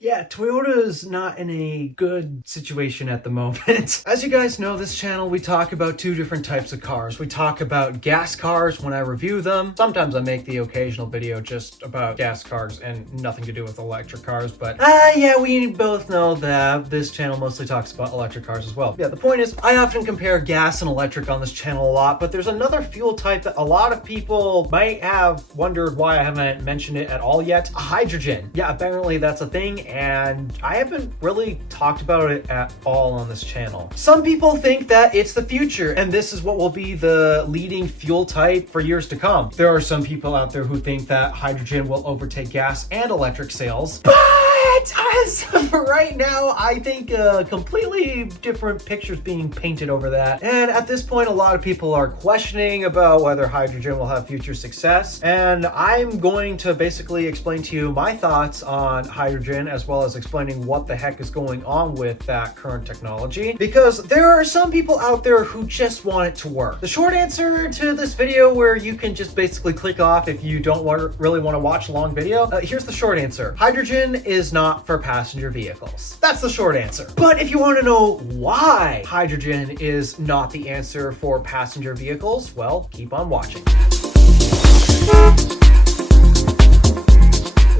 Yeah, Toyota's not in a good situation at the moment. As you guys know, this channel, we talk about two different types of cars. We talk about gas cars when I review them. Sometimes I make the occasional video just about gas cars and nothing to do with electric cars, but yeah, we both know that this channel mostly talks about electric cars as well. Yeah, the point is, I often compare gas and electric on this channel a lot, but there's another fuel type that a lot of people might have wondered why I haven't mentioned it at all yet. Hydrogen. Yeah, apparently that's a thing, and I haven't really talked about it at all on this channel. Some people think that it's the future and this is what will be the leading fuel type for years to come. There are some people out there who think that hydrogen will overtake gas and electric sales, but as of right now, I think completely different pictures being painted over that. And at this point, a lot of people are questioning about whether hydrogen will have future success. And I'm going to basically explain to you my thoughts on hydrogen, as well as explaining what the heck is going on with that current technology, because there are some people out there who just want it to work. The short answer to this video, where you can just basically click off if you don't really want to watch a long video, here's the short answer. Hydrogen is not for passenger vehicles. That's the short answer. But if you want to know why hydrogen is not the answer for passenger vehicles, well, keep on watching.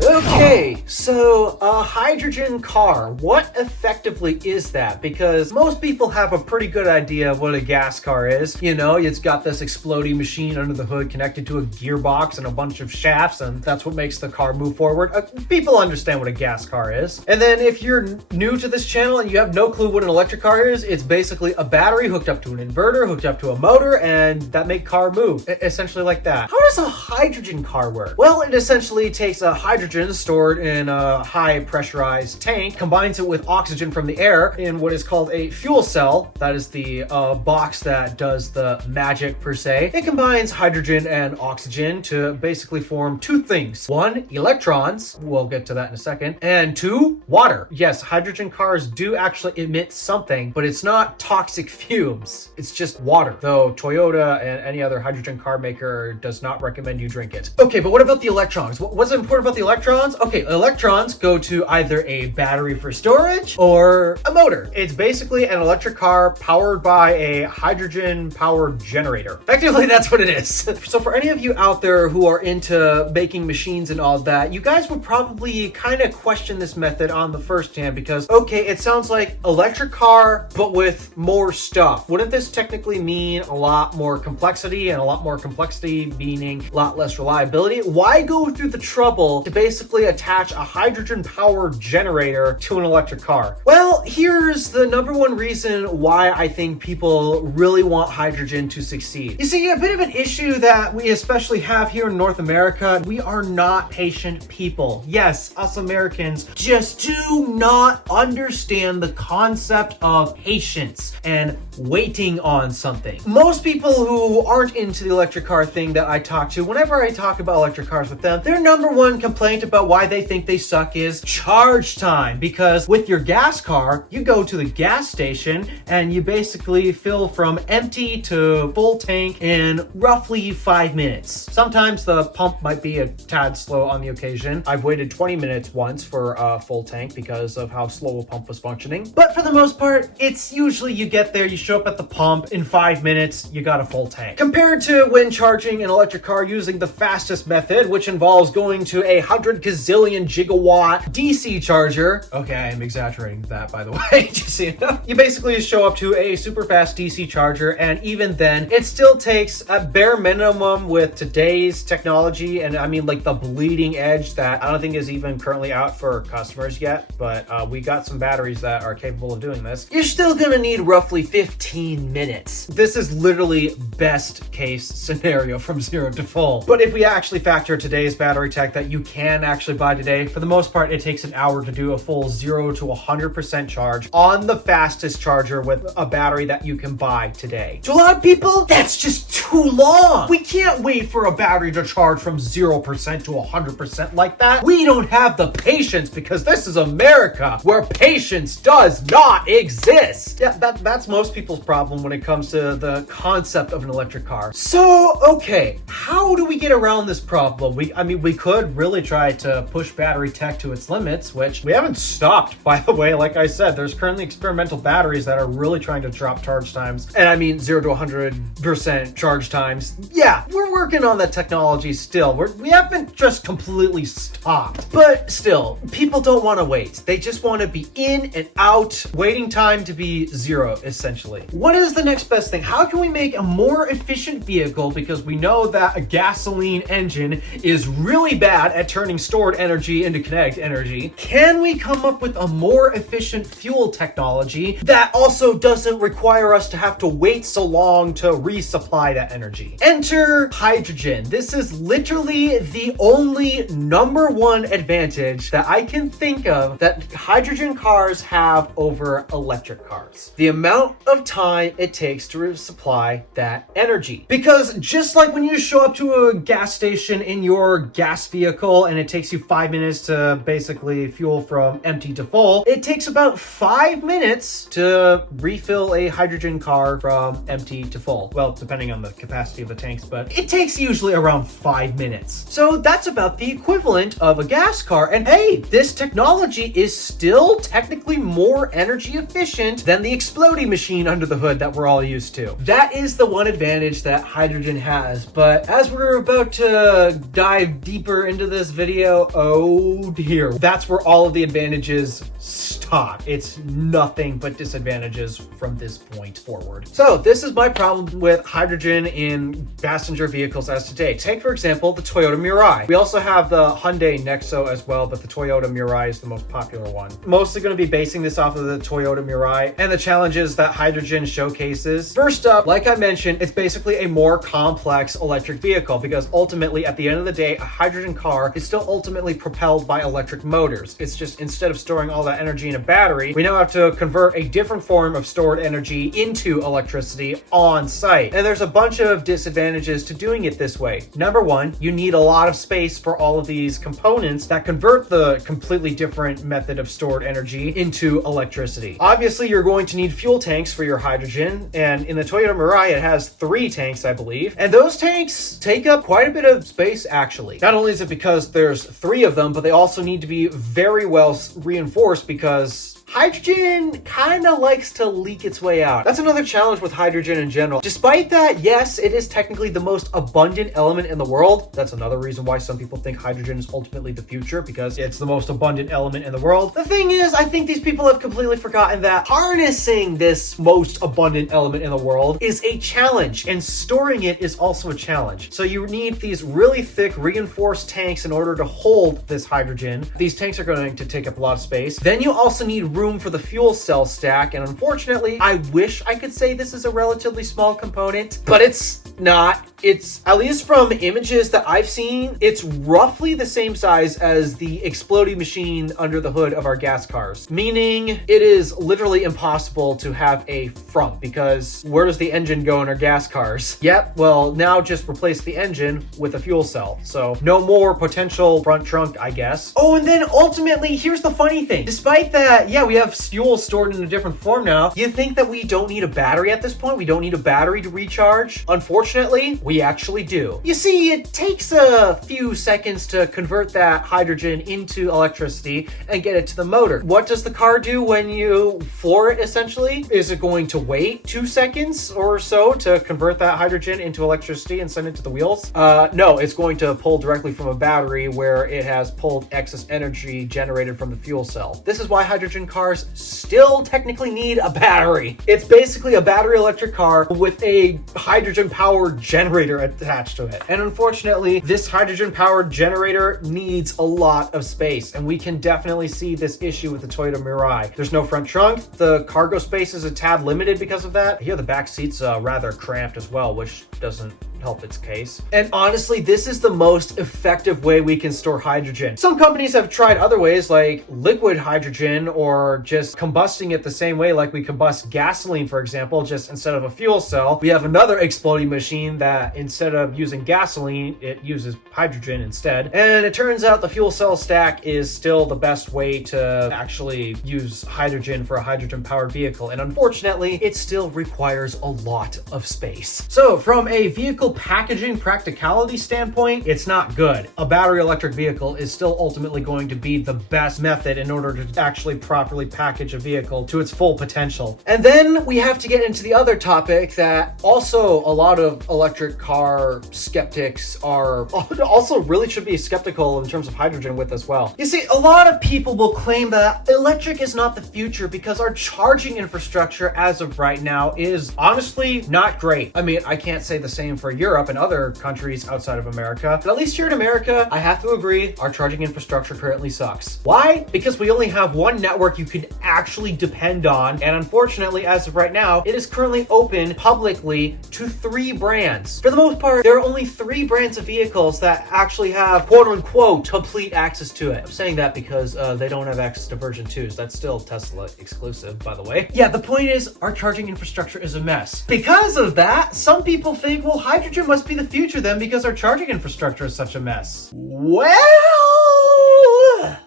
Okay, so a hydrogen car, what effectively is that? Because most people have a pretty good idea of what a gas car is. You know, it's got this exploding machine under the hood connected to a gearbox and a bunch of shafts, and that's what makes the car move forward. People understand what a gas car is. And then if you're new to this channel and you have no clue what an electric car is, it's basically a battery hooked up to an inverter, hooked up to a motor, and that make car move, essentially like that. How does a hydrogen car work? Well, it essentially takes a hydrogen stored in a high pressurized tank, combines it with oxygen from the air in what is called a fuel cell. That is the box that does the magic per se. It combines hydrogen and oxygen to basically form two things. One, electrons, we'll get to that in a second, and two, water. Yes, hydrogen cars do actually emit something, but it's not toxic fumes. It's just water, though Toyota and any other hydrogen car maker does not recommend you drink it. Okay, but what about the electrons? What's important about the electrons? Okay, electrons go to either a battery for storage or a motor. It's basically an electric car powered by a hydrogen powered generator. Effectively, that's what it is. So for any of you out there who are into making machines and all that, you guys would probably kind of question this method on the first hand because, okay, it sounds like electric car, but with more stuff. Wouldn't this technically mean a lot more complexity, and a lot more complexity meaning a lot less reliability? Why go through the trouble to basically attach a hydrogen powered generator to an electric car? Well, here's the number one reason why I think people really want hydrogen to succeed. You see, a bit of an issue that we especially have here in North America, we are not patient people. Yes, us Americans just do not understand the concept of patience and waiting on something. Most people who aren't into the electric car thing that I talk to, whenever I talk about electric cars with them, their number one complaint about why they think they suck is charge time. Because with your gas car, you go to the gas station and you basically fill from empty to full tank in roughly 5 minutes. Sometimes the pump might be a tad slow on the occasion. I've waited 20 minutes once for a full tank because of how slow a pump was functioning. But for the most part, it's usually you get there, you show up at the pump, in 5 minutes, you got a full tank. Compared to when charging an electric car using the fastest method, which involves going to a 100 gazillion gigawatt DC charger. Okay, I'm exaggerating that, by the way, just so you know. You basically show up to a super fast DC charger, and even then, it still takes a bare minimum with today's technology, and I mean like the bleeding edge that I don't think is even currently out for customers yet, but we got some batteries that are capable of doing this. You're still gonna need roughly 15 minutes. This is literally best case scenario from 0 to full. But if we actually factor today's battery tech that you can actually buy today, for the most part, it takes an hour to do a full 0 to 100% charge on the fastest charger with a battery that you can buy today. To a lot of people, that's just too long. We can't wait for a battery to charge from 0% to 100% like that. We don't have the patience because this is America where patience does not exist. Yeah, that's most people's problem when it comes to the concept of an electric car. So, okay, how do we get around this problem? We could really try try to push battery tech to its limits, which we haven't stopped, by the way. Like I said, there's currently experimental batteries that are really trying to drop charge times. And I mean 0 to 100% charge times. Yeah, we're working on that technology still. We haven't just completely stopped. But still, people don't want to wait. They just want to be in and out, waiting time to be zero, essentially. What is the next best thing? How can we make a more efficient vehicle? Because we know that a gasoline engine is really bad at turning stored energy into kinetic energy. Can we come up with a more efficient fuel technology that also doesn't require us to have to wait so long to resupply that energy? Enter hydrogen. This is literally the only #1 advantage that I can think of that hydrogen cars have over electric cars. The amount of time it takes to resupply that energy. Because just like when you show up to a gas station in your gas vehicle and it takes you 5 minutes to basically fuel from empty to full, it takes about 5 minutes to refill a hydrogen car from empty to full. Well, depending on the capacity of the tanks, but it takes usually around 5 minutes. So that's about the equivalent of a gas car. And hey, this technology is still technically more energy efficient than the exploding machine under the hood that we're all used to. That is the one advantage that hydrogen has. But as we're about to dive deeper into this video, oh dear, that's where all of the advantages stop. It's nothing but disadvantages from this point forward. So this is my problem with hydrogen in passenger vehicles as today. Take, for example, the Toyota Mirai. We also have the Hyundai Nexo as well, but the Toyota Mirai is the most popular one. Mostly going to be basing this off of the Toyota Mirai and the challenges that hydrogen showcases. First up, like I mentioned, it's basically a more complex electric vehicle because ultimately at the end of the day, a hydrogen car is still ultimately propelled by electric motors. It's just instead of storing all that energy in a battery, we now have to convert a different form of stored energy into electricity on site. And there's a bunch of disadvantages to doing it this way. #1, you need a lot of space for all of these components that convert the completely different method of stored energy into electricity. Obviously, you're going to need fuel tanks for your hydrogen, and in the Toyota Mirai, it has 3 tanks, I believe, and those tanks take up quite a bit of space, actually. Not only is it because there's 3 of them, but they also need to be very well reinforced because hydrogen kind of likes to leak its way out. That's another challenge with hydrogen in general. Despite that, yes, it is technically the most abundant element in the world. That's another reason why some people think hydrogen is ultimately the future, because it's the most abundant element in the world. The thing is, I think these people have completely forgotten that harnessing this most abundant element in the world is a challenge, and storing it is also a challenge. So you need these really thick reinforced tanks in order to hold this hydrogen. These tanks are going to take up a lot of space. Then you also need room for the fuel cell stack, and unfortunately, I wish I could say this is a relatively small component, but it's not. It's, at least from images that I've seen, it's roughly the same size as the exploding machine under the hood of our gas cars, meaning it is literally impossible to have a front, because where does the engine go in our gas cars? Yep, well, now just replace the engine with a fuel cell, so no more potential front trunk, I guess. Oh, and then ultimately, here's the funny thing. Despite that, yeah, we have fuel stored in a different form now. You think that we don't need a battery at this point? We don't need a battery to recharge? Unfortunately, we actually do. You see, it takes a few seconds to convert that hydrogen into electricity and get it to the motor. What does the car do when you floor it, essentially? Is it going to wait 2 seconds or so to convert that hydrogen into electricity and send it to the wheels? No, it's going to pull directly from a battery where it has pulled excess energy generated from the fuel cell. This is why hydrogen cars still technically need a battery. It's basically a battery electric car with a hydrogen powered generator attached to it. And unfortunately, this hydrogen powered generator needs a lot of space, and we can definitely see this issue with the Toyota Mirai. There's no front trunk. The cargo space is a tad limited because of that. Here, the back seat's rather cramped as well, which doesn't help its case. And honestly, this is the most effective way we can store hydrogen. Some companies have tried other ways like liquid hydrogen or just combusting it the same way like we combust gasoline, for example, just instead of a fuel cell. We have another exploding machine that instead of using gasoline, it uses hydrogen instead. And it turns out the fuel cell stack is still the best way to actually use hydrogen for a hydrogen powered vehicle. And unfortunately, it still requires a lot of space. So from a vehicle physical packaging practicality standpoint, it's not good. A battery electric vehicle is still ultimately going to be the best method in order to actually properly package a vehicle to its full potential. And then we have to get into the other topic that also a lot of electric car skeptics are also really should be skeptical in terms of hydrogen with as well. You see, a lot of people will claim that electric is not the future because our charging infrastructure as of right now is honestly not great. I mean, I can't say the same for Europe and other countries outside of America, but at least here in America, I have to agree, our charging infrastructure currently sucks. Why? Because we only have one network you can actually depend on, and unfortunately, as of right now, it is currently open publicly to 3 brands. For the most part, there are only 3 brands of vehicles that actually have quote-unquote complete access to it. I'm saying that because they don't have access to version 2s. That's still Tesla exclusive, by the way. Yeah, the point is, our charging infrastructure is a mess. Because of that, some people think, well, hydrogen must be the future then because our charging infrastructure is such a mess. Well,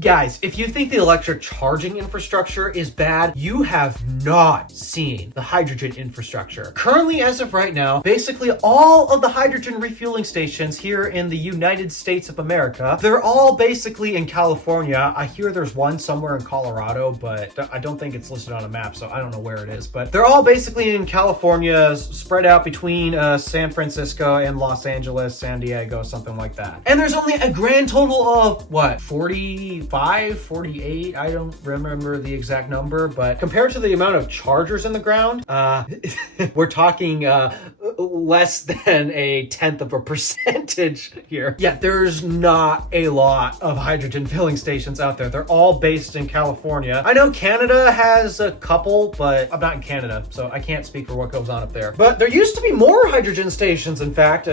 guys, if you think the electric charging infrastructure is bad, you have not seen the hydrogen infrastructure. Currently, as of right now, basically all of the hydrogen refueling stations here in the United States of America, they're all basically in California. I hear there's one somewhere in Colorado, but I don't think it's listed on a map, so I don't know where it is. But they're all basically in California, spread out between San Francisco and Los Angeles, San Diego, something like that. And there's only a grand total of, what, 45, 48? I don't remember the exact number, but compared to the amount of chargers in the ground, we're talking less than 0.1% here. Yeah, there's not a lot of hydrogen filling stations out there. They're all based in California. I know Canada has a couple, but I'm not in Canada, so I can't speak for what goes on up there. But there used to be more hydrogen stations, in fact,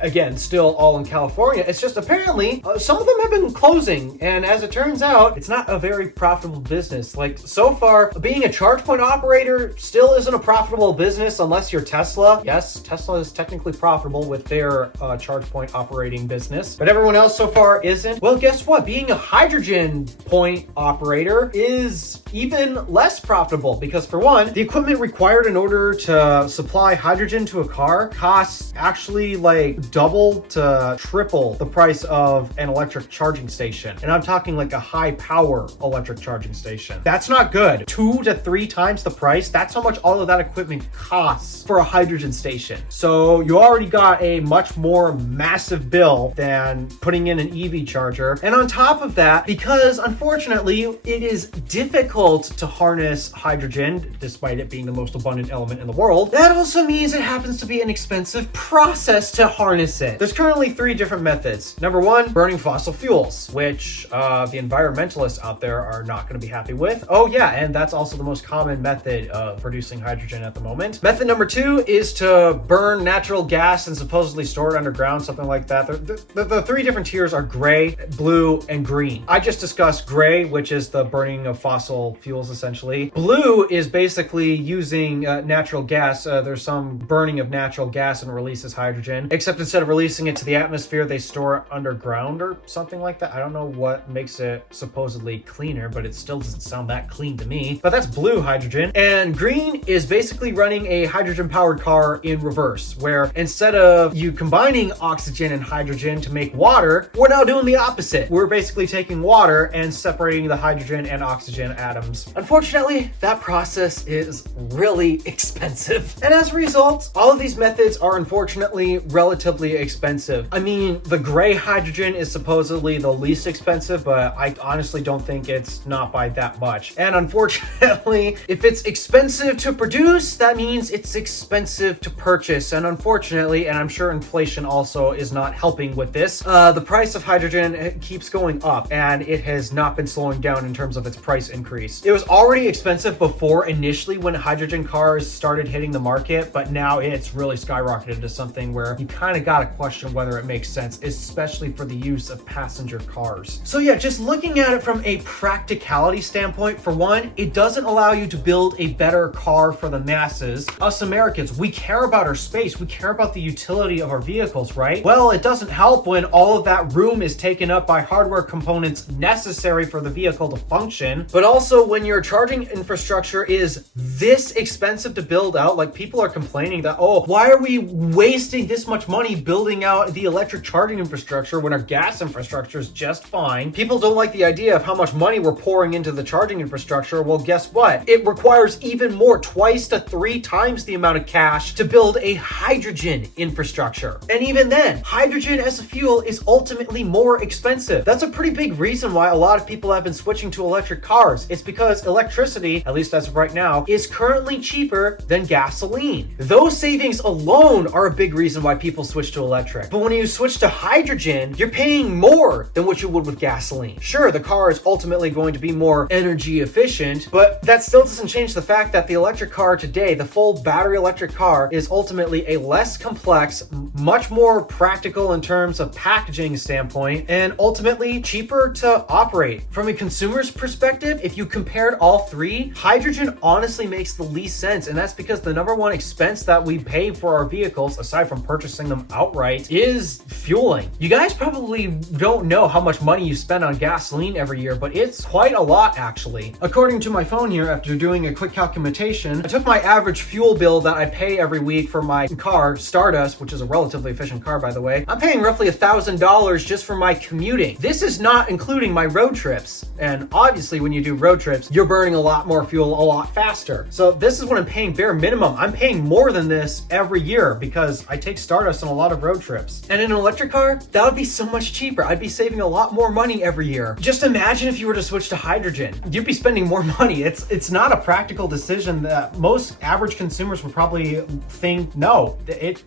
again, still all in California. It's just apparently some of them have been closing, and as it turns out, it's not a very profitable business. Like, so far, being a charge point operator still isn't a profitable business unless you're Tesla. Yes, Tesla is technically profitable with their charge point operating business, but everyone else so far isn't. Well, guess what? Being a hydrogen point operator is even less profitable because, for one, the equipment required in order to supply hydrogen to a car costs actually like double to triple the price of an electric charging station. And I'm talking like a high power electric charging station. That's not good. 2 to 3 times the price. That's how much all of that equipment costs for a hydrogen station. So you already got a much more massive bill than putting in an EV charger. And on top of that, because unfortunately it is difficult to harness hydrogen, despite it being the most abundant element in the world, that also means it happens to be an expensive process to harness it. There's currently 3 different methods. Number 1, burning fossil fuels, which the environmentalists out there are not going to be happy with. Oh yeah, and that's also the most common method of producing hydrogen at the moment. Method number 2 is to burn natural gas and supposedly store it underground, something like that. The 3 different tiers are gray, blue, and green. I just discussed gray, which is the burning of fossil fuels essentially. Blue is basically using natural gas. There's some burning of natural gas and releases hydrogen, except instead of releasing it to the atmosphere, they store it underground or something like that. I don't know what makes it supposedly cleaner, but it still doesn't sound that clean to me. But that's blue hydrogen. And green is basically running a hydrogen powered car in reverse, where instead of you combining oxygen and hydrogen to make water, we're now doing the opposite. We're basically taking water and separating the hydrogen and oxygen atoms. Unfortunately, that process is really expensive. And as a result, all of these methods are unfortunately relatively expensive. I mean, the gray hydrogen is supposedly the least expensive, but I honestly don't think it's not by that much. And unfortunately, if it's expensive to produce, that means it's expensive to purchase. And unfortunately, and I'm sure inflation also is not helping with this, the price of hydrogen keeps going up, and it has not been slowing down in terms of its price increase. It was already expensive before initially when hydrogen cars started hitting the market, but now it's really skyrocketed to something where you kind of got to question whether it makes sense, especially for the use of passenger cars. So yeah, just looking at it from a practicality standpoint, for one, it doesn't allow you to build a better car for the masses. Us Americans, we care about about our space. We care about the utility of our vehicles, right? Well, it doesn't help when all of that room is taken up by hardware components necessary for the vehicle to function, but also when your charging infrastructure is this expensive to build out. Like, people are complaining that, oh, why are we wasting this much money building out the electric charging infrastructure when our gas infrastructure is just fine? People don't like the idea of how much money we're pouring into the charging infrastructure. Well, guess what? It requires even more, twice to 3 times the amount of cash to build a hydrogen infrastructure. And even then, hydrogen as a fuel is ultimately more expensive. That's a pretty big reason why a lot of people have been switching to electric cars. It's because electricity, at least as of right now, is currently cheaper than gasoline. Those savings alone are a big reason why people switch to electric. But when you switch to hydrogen, you're paying more than what you would with gasoline. Sure, the car is ultimately going to be more energy efficient, but that still doesn't change the fact that the electric car today, the full battery electric car, is ultimately a less complex, much more practical in terms of packaging standpoint, and ultimately cheaper to operate. From a consumer's perspective, if you compared all three, hydrogen honestly makes the least sense, and that's because the number one expense that we pay for our vehicles, aside from purchasing them outright, is fueling. You guys probably don't know how much money you spend on gasoline every year, but it's quite a lot actually. According to my phone here, after doing a quick calculation, I took my average fuel bill that I pay every week for my car, Stardust, which is a relatively efficient car by the way. I'm paying roughly $1,000 just for my commuting. This is not including my road trips. And obviously when you do road trips, you're burning a lot more fuel a lot faster. So this is what I'm paying bare minimum. I'm paying more than this every year because I take Stardust on a lot of road trips. And in an electric car, that would be so much cheaper. I'd be saving a lot more money every year. Just imagine if you were to switch to hydrogen. You'd be spending more money. It's not a practical decision that most average consumers would probably think, no,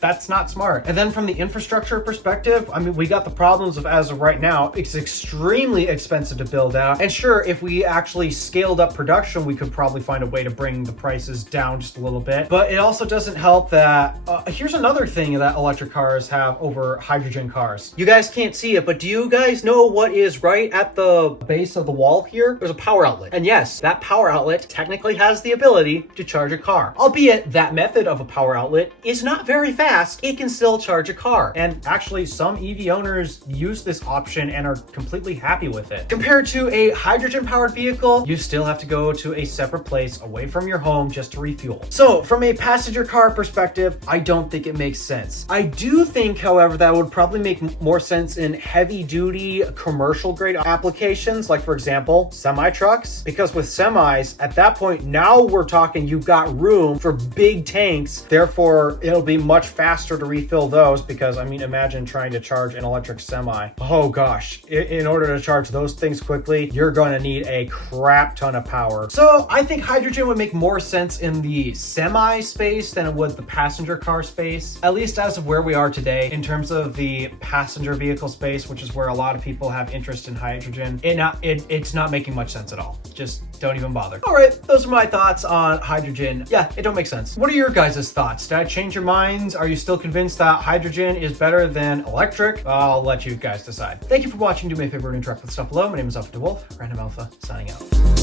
that's not smart. And then from the infrastructure perspective, I mean, we got the problems of, as of right now, it's extremely expensive to build out. And sure, if we actually scaled up production, we could probably find a way to bring the prices down just a little bit. But it also doesn't help that, here's another thing that electric cars have over hydrogen cars. You guys can't see it, but do you guys know what is right at the base of the wall here? There's a power outlet. And yes, that power outlet technically has the ability to charge a car. Albeit that method of a power outlet is not very fast, it can still charge a car. And actually some EV owners use this option and are completely happy with it. Compared to a hydrogen powered vehicle, you still have to go to a separate place away from your home just to refuel. So from a passenger car perspective, I don't think it makes sense. I do think, however, that would probably make more sense in heavy duty commercial grade applications, like for example, semi trucks, because with semis, at that point, now we're talking, you've got room for big tanks. Therefore, it'll be much faster to refill those because, I mean, imagine trying to charge an electric semi. Oh gosh, in order to charge those things quickly, you're going to need a crap ton of power. So I think hydrogen would make more sense in the semi space than it would the passenger car space, at least as of where we are today. In terms of the passenger vehicle space, which is where a lot of people have interest in hydrogen, it's not making much sense at all. Just don't even bother. All right, those are my thoughts on hydrogen. Yeah, it don't make sense. What are your guys' thoughts? Did I change your minds? Are you still convinced that hydrogen is better than electric? I'll let you guys decide. Thank you for watching. Do me a favor and interact with stuff below. My name is DeWolf, Random Alpha, signing out.